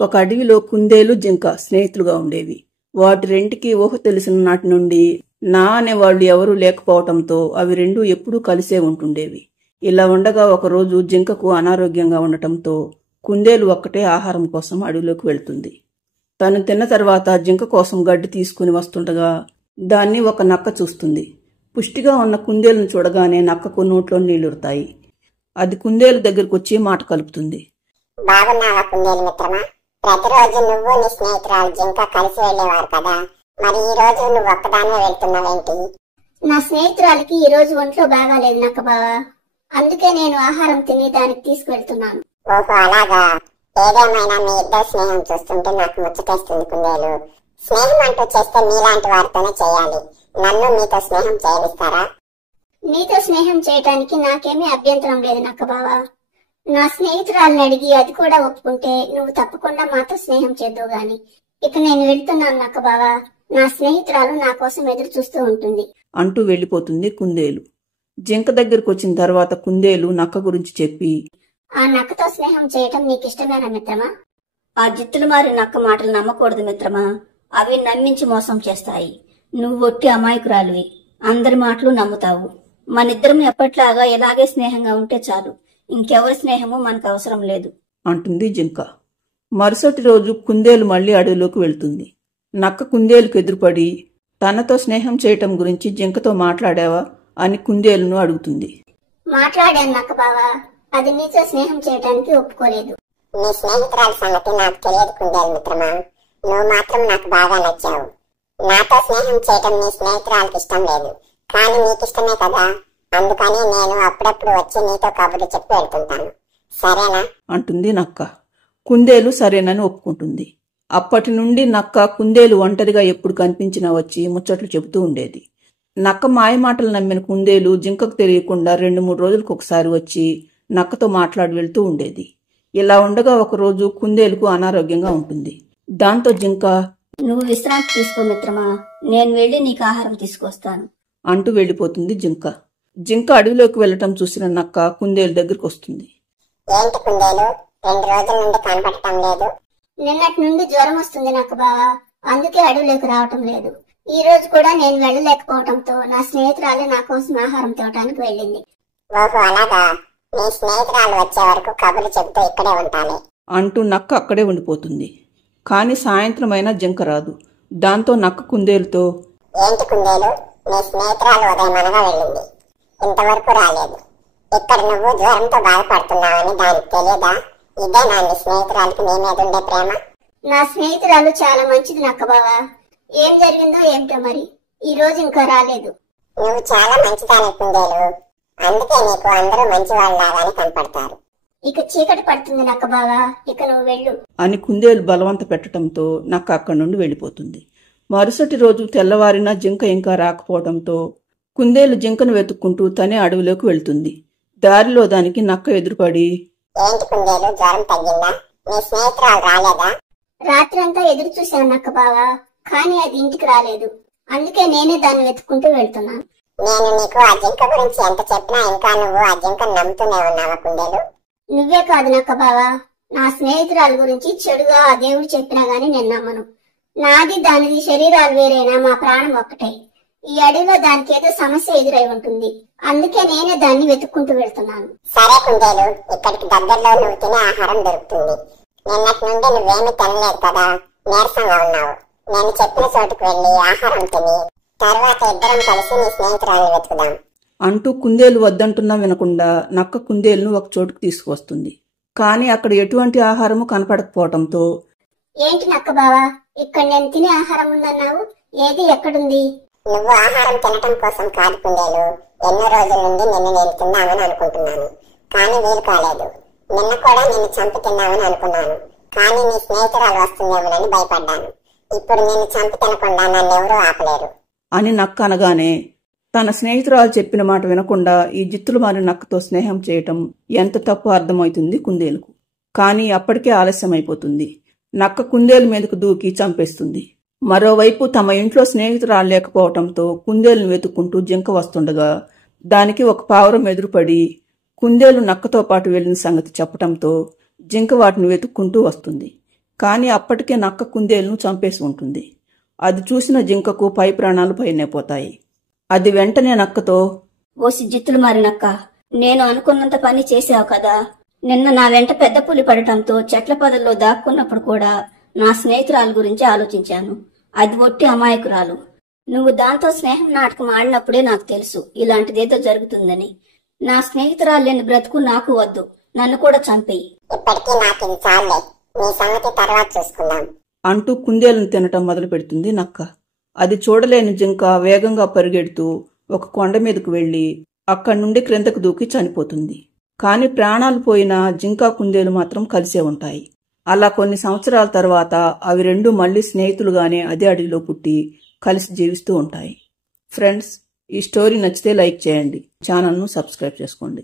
ఒక అడవిలో కుందేలు, జింక స్నేహితులుగా ఉండేవి. వాటి రెంటికి ఊహ తెలిసిన నాటి నుండి నా అనేవాళ్లు ఎవరూ లేకపోవటంతో అవి రెండూ ఎప్పుడూ కలిసే ఉంటుండేవి. ఇలా ఉండగా ఒకరోజు జింకకు అనారోగ్యంగా ఉండటంతో కుందేలు ఒక్కటే ఆహారం కోసం అడవిలోకి వెళ్తుంది. తను తిన్న తర్వాత జింక కోసం గడ్డి తీసుకుని వస్తుండగా దాన్ని ఒక నక్క చూస్తుంది. పుష్టిగా ఉన్న కుందేలును చూడగానే నక్కకు నోట్లో నీళ్లురుతాయి. అది కుందేలు దగ్గరకు వచ్చి మాట కలుపుతుంది. బాగున్నావా కుందేలు మిత్రమా? ప్రతిరోజు నువ్వు నీ స్నేహితురాలు జింక కలిసి వెళ్లేవారు కదా, మరి ఈ రోజు నువ్వు ఒక్కదాన్నే వెళ్తున్నావేంటి? నా స్నేహితురాలికి ఈ రోజు ఒంట్లో బాగాలేదు నక్క బావా, అందుకే నేను ఆహారం తిని దానికి తీసుకువెళ్తున్నాను. ఓహో అలాగా. ఏదేమైనా మీ ఇద్దరు స్నేహం చూస్తుంటే నాకు ముచ్చటేస్తుంది కుందేలు. స్నేహం అంటూ చేస్తే మీలాంటి వారితోనే చేయాలి. నన్ను మీతో స్నేహం చేయనిస్తారా? నీతో స్నేహం చేయటానికి నాకేమీ అభ్యంతరం లేదు నక్క బావా. నా స్నేహితురాలిని అడిగి అది కూడా ఒప్పుకుంటే నువ్వు తప్పకుండా మాతో స్నేహం చేద్దువు గాని. ఇక నేను వెళ్తున్నాను నక్క బావా, నా స్నేహితురాలు నా కోసం ఎదురు చూస్తూ ఉంటుంది అంటూ వెళ్లిపోతుంది కుందేలు. జింక దగ్గరకు వచ్చిన తర్వాత కుందేలు నక్క గురించి చెప్పి, ఆ నక్కతో స్నేహం చేయటం నీకిష్టమేనా మిత్రమా? ఆ జిత్తులు మారి నక్క మాటలు నమ్మకూడదు మిత్రమా, అవి నమ్మించి మోసం చేస్తాయి. నువ్వు ఒట్టి అమాయకురాలివి, అందరి మాటలు నమ్ముతావు. మనిద్దరం ఎప్పట్లాగా ఇలాగే స్నేహంగా ఉంటే చాలు, ఇంకెవరి స్నేహము మనకు అవసరం లేదు అంటుంది జింక. మరుసటి రోజు కుందేలు మళ్లీ అడవిలోకి వెళ్తుంది. నక్క కుందేలుకు ఎదురుపడి తనతో స్నేహం చేయటం గురించి జింకతో మాట్లాడావా అని కుందేలును అడుగుతుంది. మాట్లాడాను నక్క బావా, అది నీతో స్నేహం చేయటానికి ఒప్పుకోలేదు. నీ స్నేహితురాల సంగతి నాకు తెలియదు కుందేలు మిత్రమా, నువ్వు మాత్రం నాకు బాగా నచ్చావు. నాతో స్నేహం చేయటం నీ స్నేహితురాలకు ఇష్టం లేదు, కానీ నీకిష్టమే కదా, అందుకని నేను అప్పుడప్పుడు వచ్చి నీతో కబుర్లు చెప్పి వెళ్తుంటాను, సరేనా అంటుంది నక్క. కుందేలు సరేనని ఒప్పుకుంటుంది. అప్పటి నుండి నక్క కుందేలు ఒంటరిగా ఎప్పుడు కనిపించినా వచ్చి ముచ్చట్లు చెబుతూ ఉండేది. నక్క మాయమాటలు నమ్మిన కుందేలు జింకకు తెలియకుండా 2-3 రోజులకు ఒకసారి వచ్చి నక్కతో మాట్లాడి వెళ్తూ ఉండేది. ఇలా ఉండగా ఒకరోజు కుందేలుకు అనారోగ్యంగా ఉంటుంది. దాంతో జింక, నువ్వు విశ్రాంతి తీసుకో మిత్రమా, నేను వెళ్లి నీకు ఆహారం తీసుకొస్తాను అంటూ వెళ్లిపోతుంది జింక. జింక అడవిలోకి వెళ్లటం చూసిన నక్క కుందేలు దగ్గరకు వస్తుంది. ఏంటి కుందేలు, 2 రోజుల నుండి కనపడటం లేదు? నిన్నటి నుండి జ్వరం వస్తుంది నక్క బావా, అందుకే అడవిలోకి రావటం లేదు. ఈ రోజు కూడా నేను వెళ్ళలేకపోవటంతో నా స్నేహితురాలు నా కోసం ఆహారం తేవటానికి వెళ్ళింది. ఓహో అలాగా. నీ స్నేహితురాలు వచ్చే వరకు కబుర్లు చెబుతూ ఇక్కడే ఉంటాలి అంటూ నక్క అక్కడే ఉండిపోతుంది. కాని సాయంత్రం అయినా జింక రాదు. దాంతో నక్క కుందేలుతో, ఏంటి కుందేలు, నీ స్నేహితురాలు ఉదయమనగా వెళ్ళింది, ఇంతవరకు రాలేదు. ఇక్కడ నువ్వు జ్వరంతో బాధపడుతున్నావని దానికి తెలియదా? ఇదే నా నీ స్నేహితురాలకి నీ మీద ఉండే ప్రేమ. నా స్నేహితురాలు చాలా మంచిది నక్క బావా, ఏం జరిగిందో ఏమిటో మరి ఈ రోజు ఇంకా రాలేదు. నువ్వు చాలా మంచిదాని కుందేలు, అందుకే నీకు అందరూ మంచి వాళ్ళలాగానే కనపడతారు. ఇక చీకటి పడుతుంది నక్క బావా, ఇక నువ్వు వెళ్ళు అని కుందేలు బలవంత పెట్టడంతో నక్క అక్కడి నుండి వెళ్లిపోతుంది. మరుసటి రోజు తెల్లవారినా జింక ఇంకా రాకపోవడంతో కుందేలు జింకను వెతుక్కుంటూ తనే అడవిలోకి వెళ్తుంది. దారిలో దానికి నక్క ఎదురుపడి, ఏంటి కుందేలు, జ్వరం తగ్గిందా? నీ స్నేహితురాలు రాలేదా? రాత్రంతా ఎదురు చూశాను నక్క బావా, కానీ అది ఇంటికి రాలేదు, అందుకే నేనే దాన్ని వెతుక్కుంటూ వెళ్తున్నాను. నేను నీకు ఆ జింక గురించి ఎంత చెప్పినా ఇంకా నువ్వు ఆ జింకను నమ్ముతూనే ఉన్నావా కుందేలు? నువ్వే కాదు నక్క బావా, నా స్నేహితురాల గురించి చెడుగా ఆ దేవుడు చెప్పినా గాని నేను నమ్మను. నాది దానిది శరీరాలు వేరైనా మా ప్రాణం ఒక్కటే. ఈ అడవిలో దానికి ఏదో సమస్య ఎదురై ఉంటుంది, అందుకే నేనే దాన్ని వెతుక్కుంటూ వెళ్తున్నాను. సరే కుందేలు, ఇక్కడికి దగ్గరలో నువ్వు తినే ఆహారం దొరుకుతుంది. నిన్నటి నుండి నువ్వేమీ తినలేదు కదా, నీరసంగా ఉన్నావు. నేను చెప్పిన చోటుకు వెళ్లి ఆహారం తిని తర్వాత ఇద్దరం కలిసి నీ స్నేహితురాలను వెతుకుదాం అంటూ కుందేలు వద్దంటున్నా వినకుండా నక్క కుందేలును ఒక చోటుకు తీసుకువస్తుంది. కాని అక్కడ ఎటువంటి ఆహారము కనపడకపోవటంతో, ఏంటి నక్క బావా, ఇక్కడ నేను తినే ఆహారం ఉందన్నావు, ఏది ఎక్కడుంది? నువ్వు ఆహారం తినటం కోసం కాదు కుందేలు, ఎన్నో రోజుల నుండి నిన్ను నేను తిందామని అనుకుంటున్నాను, కానీ వీలు కాలేదు. నిన్న కూడా నిన్ను చంపి తిన్నామని అనుకున్నాను, కానీ నీ స్నేహితురాలు వస్తుందేమోనని భయపడ్డాను. ఇప్పుడు నిన్ను చంపి తినకుండా నన్నెవరూ ఆపలేరు అని నక్క అనగానే తన స్నేహితురాలు చెప్పిన మాట వినకుండా ఈ జిత్తులు మారి నక్కతో స్నేహం చేయటం ఎంత తప్పు అర్థమవుతుంది కుందేలుకు. కానీ అప్పటికే ఆలస్యమైపోతుంది. నక్క కుందేలు మీదకు దూకి చంపేస్తుంది. మరోవైపు తమ ఇంట్లో స్నేహితురాలు లేకపోవటంతో కుందేలును వెతుక్కుంటూ జింక వస్తుండగా దానికి ఒక పావురం ఎదురుపడి కుందేలు నక్కతో పాటు వెళ్లిన సంగతి చెప్పటంతో జింక వాటిని వెతుక్కుంటూ వస్తుంది. కానీ అప్పటికే నక్క కుందేలును చంపేసి ఉంటుంది. అది చూసిన జింకకు పై ప్రాణాలు పైనే పోతాయి. అది వెంటనే నక్కతో, ఓసి జిత్తులు మారినక్క, నేను అనుకున్నంత పని చేశావు కదా. నిన్న నా వెంట పెద్ద పులి పడటంతో చెట్ల పొదల్లో దాక్కున్నప్పుడు కూడా నా స్నేహితురాలు గురించి ఆలోచించాను. అది ఒట్టి అమాయకురాలు. నువ్వు దాంతో స్నేహం నాటకం ఆడినప్పుడే నాకు తెలుసు ఇలాంటిదేదో జరుగుతుందని. నా స్నేహితురాలు లేని బ్రతుకు నాకు వద్దు. నన్ను కూడా చంపేయి. ఇప్పటికీ నాకు ఇది చాలే, మీ సంగతి తర్వాత చూసుకుందాం అంటూ కుందేలును తినటం మొదలు పెడుతుంది నక్క. అది చూడలేని జింక వేగంగా పరిగెడుతూ ఒక కొండ మీదకు వెళ్లి అక్కడి నుండి క్రిందకు దూకి చనిపోతుంది. కాని ప్రాణాలు పోయిన జింక కుందేలు మాత్రం కలిసే ఉంటాయి. అలా కొన్ని సంవత్సరాల తర్వాత అవి రెండు మళ్లీ స్నేహితులుగానే అదే అడవిలో పుట్టి కలిసి జీవిస్తూ ఉంటాయి. ఫ్రెండ్స్, ఈ స్టోరీ నచ్చితే లైక్ చేయండి, ఛానల్ను సబ్స్క్రైబ్ చేసుకోండి.